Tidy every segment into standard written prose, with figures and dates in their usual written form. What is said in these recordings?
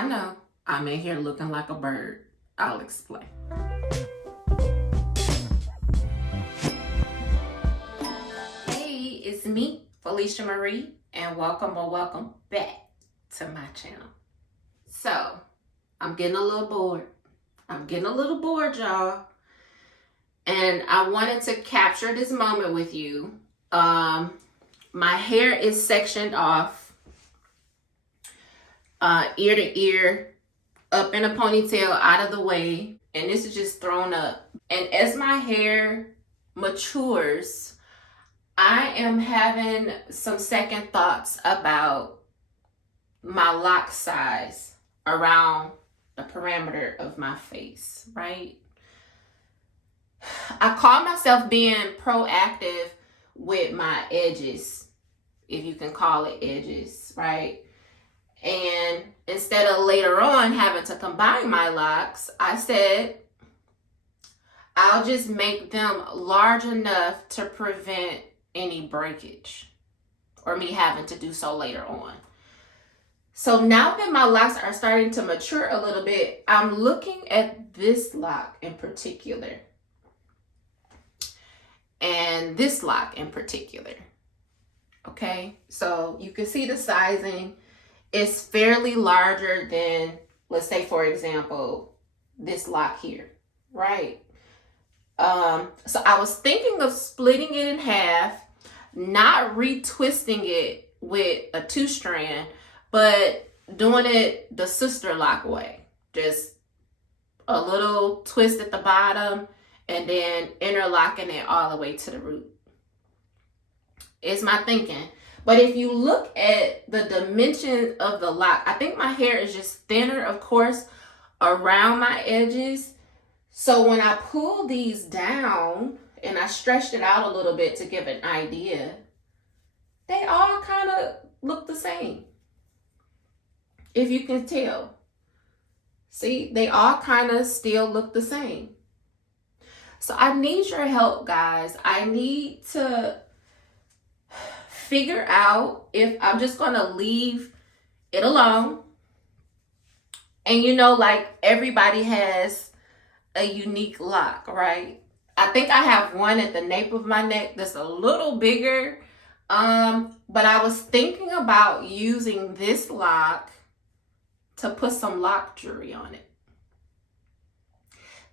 I know I'm in here looking like a bird. I'll explain. Hey, it's me, Felicia Marie, and welcome back to my channel. So, I'm getting a little bored. Y'all. And I wanted to capture this moment with you. My hair is sectioned off, ear to ear, up in a ponytail, out of the way, and this is just thrown up. And as my hair matures, I am having some second thoughts about my lock size around the parameter of my face, right? I call myself being proactive with my edges, if you can call it edges, right? And instead of later on having to combine my locks, I said I'll just make them large enough to prevent any breakage or me having to do so later on. So now that my locks are starting to mature a little bit, I'm looking at this lock in particular. And this lock in particular. Okay, so you can see the sizing is fairly larger than, let's say, for example, this lock here, right? So I was thinking of splitting it in half, not retwisting it with a 2-strand, but doing it the sister lock way. Just a little twist at the bottom and then interlocking it all the way to the root. It's my thinking. But if you look at the dimension of the lock, I think my hair is just thinner, of course, around my edges. So when I pull these down and I stretched it out a little bit to give an idea, they all kind of look the same. If you can tell. See, they all kind of still look the same. So I need your help, guys. I need to figure out if I'm just going to leave it alone. And you know, like everybody has a unique lock, right? I think I have one at the nape of my neck that's a little bigger. But I was thinking about using this lock to put some lock jewelry on it.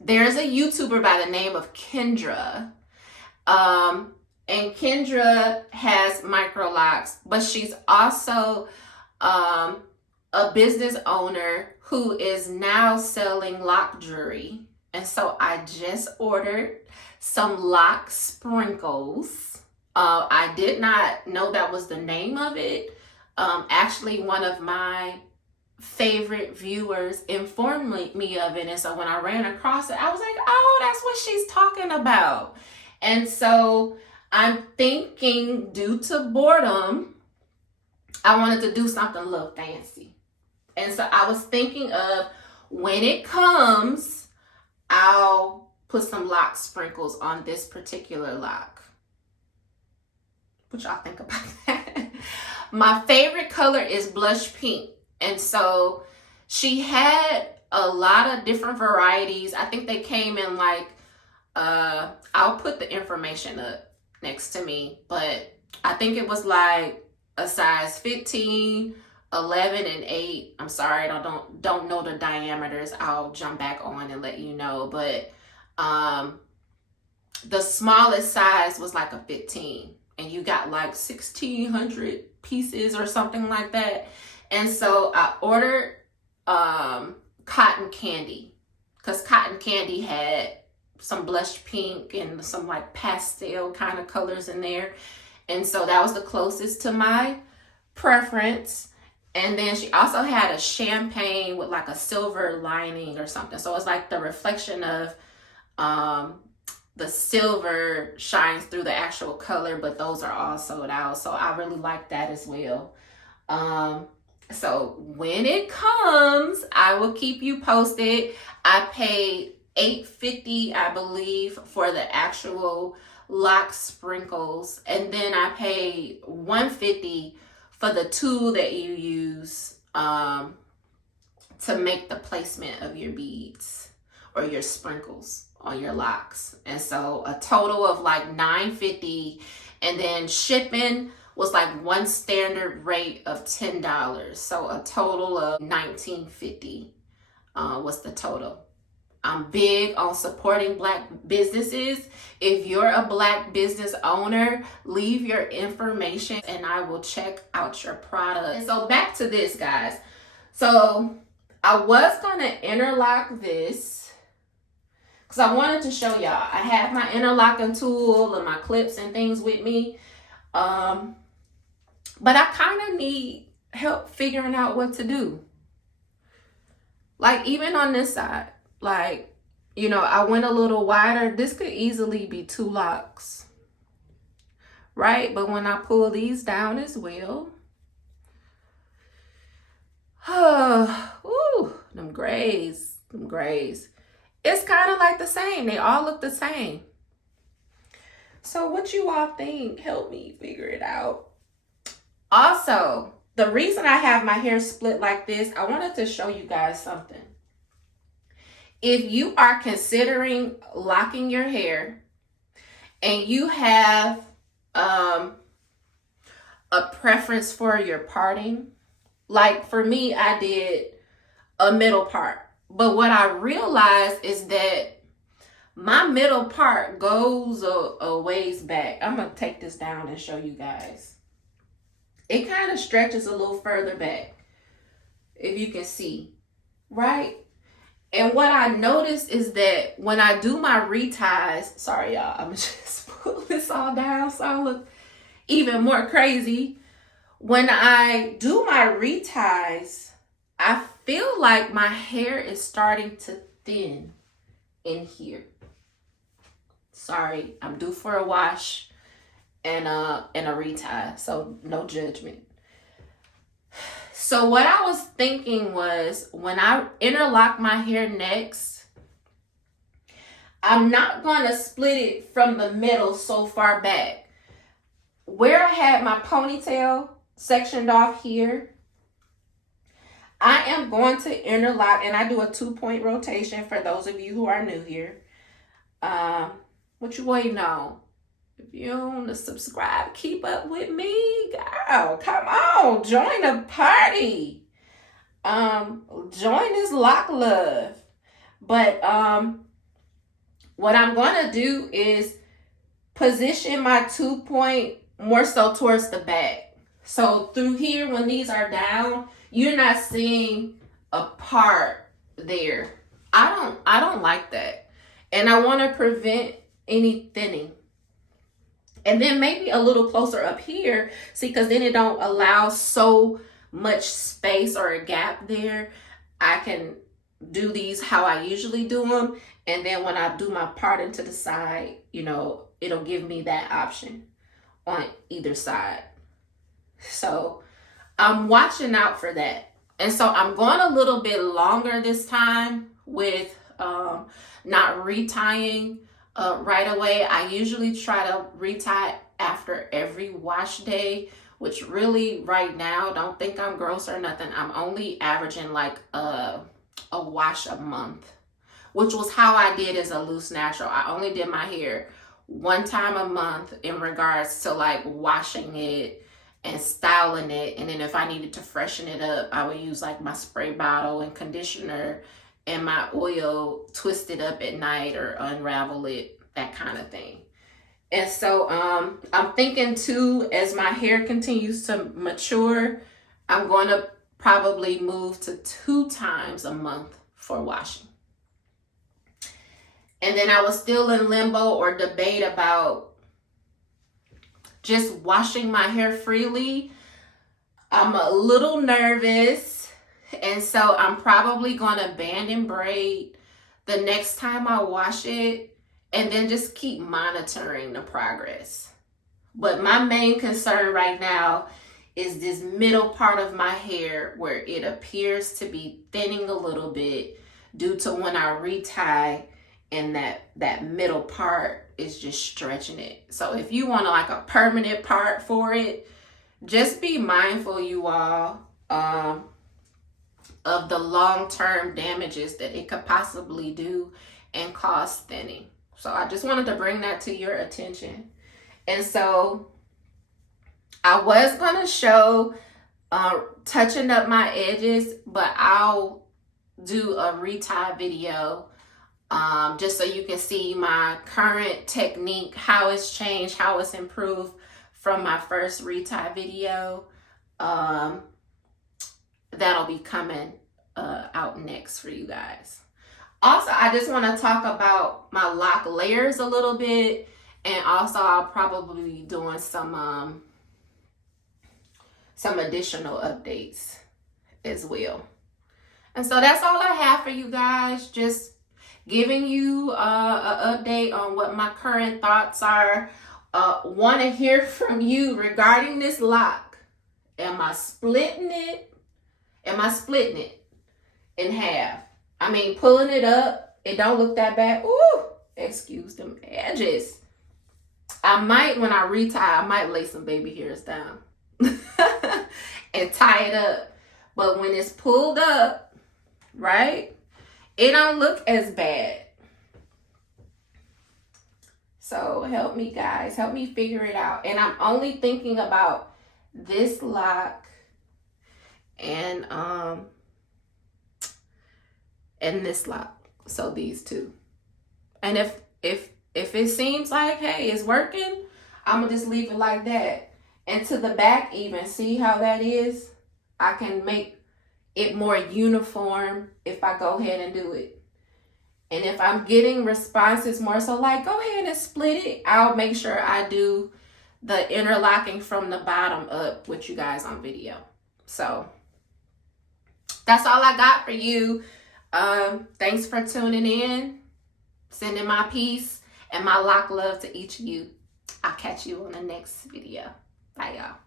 There's a YouTuber by the name of Kendra. And Kendra has Microlocs, but she's also a business owner who is now selling lock jewelry. And so I just ordered some lock sprinkles. I did not know that was the name of it. Actually, one of my favorite viewers informed me of it, and so when I ran across it, I was like, oh, that's what she's talking about. And so I'm thinking, due to boredom, I wanted to do something a little fancy. And so I was thinking of, when it comes, I'll put some lock sprinkles on this particular lock. What y'all think about that? My favorite color is blush pink. And so she had a lot of different varieties. I think they came in like, I'll put the information up next to me, but I think it was like a size 15, 11, and 8. I'm sorry, I don't know the diameters. I'll jump back on and let you know. But the smallest size was like a 15, and you got like 1,600 pieces or something like that. And so I ordered cotton candy, because cotton candy had some blush pink and some like pastel kind of colors in there. And so that was the closest to my preference. And then she also had a champagne with like a silver lining or something. So it's like the reflection of the silver shines through the actual color, but those are all sold out. So I really like that as well. So when it comes, I will keep you posted. I paid $8.50, I believe, for the actual lock sprinkles, and then I paid $1.50 for the tool that you use to to make the placement of your beads or your sprinkles on your locks. And so a total of like $9.50, and then shipping was like one standard rate of $10. So a total of $19.50 was the total. I'm big on supporting Black businesses. If you're a Black business owner, leave your information and I will check out your product. And so back to this, guys. So I was gonna interlock this because I wanted to show y'all. I have my interlocking tool and my clips and things with me. But I kind of need help figuring out what to do. Like even on this side, like, you know, I went a little wider. This could easily be 2 locks, right? But when I pull these down as well, ooh, them grays. It's kind of like the same. They all look the same. So what you all think? Help me figure it out. Also, the reason I have my hair split like this, I wanted to show you guys something. If you are considering locking your hair and you have a preference for your parting, like for me, I did a middle part. But what I realized is that my middle part goes a ways back. I'm going to take this down and show you guys. It kind of stretches a little further back, if you can see, right? And what I noticed is that when I do my reties, sorry y'all, I'm gonna just pull this all down so I look even more crazy. When I do my reties, I feel like my hair is starting to thin in here. Sorry, I'm due for a wash and a retie, so no judgment. So what I was thinking was when I interlock my hair next, I'm not going to split it from the middle so far back. Where I had my ponytail sectioned off here, I am going to interlock, and I do a 2-point rotation for those of you who are new here. What you waiting on? If you don't want to subscribe, keep up with me, girl. Come on, join the party. Join this lock love. But what I'm going to do is position my 2-point more so towards the back. So through here, when these are down, you're not seeing a part there. I don't like that. And I want to prevent any thinning. And then maybe a little closer up here, see, because then it don't allow so much space or a gap there. I can do these how I usually do them. And then when I do my parting to the side, you know, it'll give me that option on either side. So I'm watching out for that. And so I'm going a little bit longer this time with not retying right away. I usually try to retie after every wash day, which really right now, don't think I'm gross or nothing. I'm only averaging like a wash a month, which was how I did as a loose natural. I only did my hair 1 time a month in regards to like washing it and styling it. And then if I needed to freshen it up, I would use like my spray bottle and conditioner and my oil, twist it up at night or unravel it, that kind of thing. And so I'm thinking too, as my hair continues to mature, I'm going to probably move to 2 times a month for washing. And then I was still in limbo or debate about just washing my hair freely. I'm a little nervous, and so I'm probably going to band and braid the next time I wash it, and then just keep monitoring the progress. But my main concern right now is this middle part of my hair where it appears to be thinning a little bit due to when I retie, and that middle part is just stretching it. So if you want like a permanent part for it, just be mindful, you all. A of the long-term damages that it could possibly do and cause thinning. So I just wanted to bring that to your attention. And so I was going to show touching up my edges, but I'll do a retie video just so you can see my current technique, how it's changed, how it's improved from my first retie video. That'll be coming out next for you guys. Also, I just want to talk about my lock layers a little bit, and also I'll probably be doing some additional updates as well. And so that's all I have for you guys. Just giving you an update on what my current thoughts are. Want to hear from you regarding this lock. Am I splitting it? Am I splitting it in half? I mean, pulling it up, it don't look that bad. Ooh, excuse them edges. I might, when I retie, I might lay some baby hairs down and tie it up. But when it's pulled up, right, it don't look as bad. So help me, guys. Help me figure it out. And I'm only thinking about this lock and this lock. So these two. And if it seems like, hey, it's working, I'm gonna just leave it like that. And to the back even, see how that is? I can make it more uniform if I go ahead and do it. And if I'm getting responses more so like, go ahead and split it, I'll make sure I do the interlocking from the bottom up with you guys on video. So that's all I got for you. Thanks for tuning in. Sending my peace and my lock love to each of you. I'll catch you on the next video. Bye, y'all.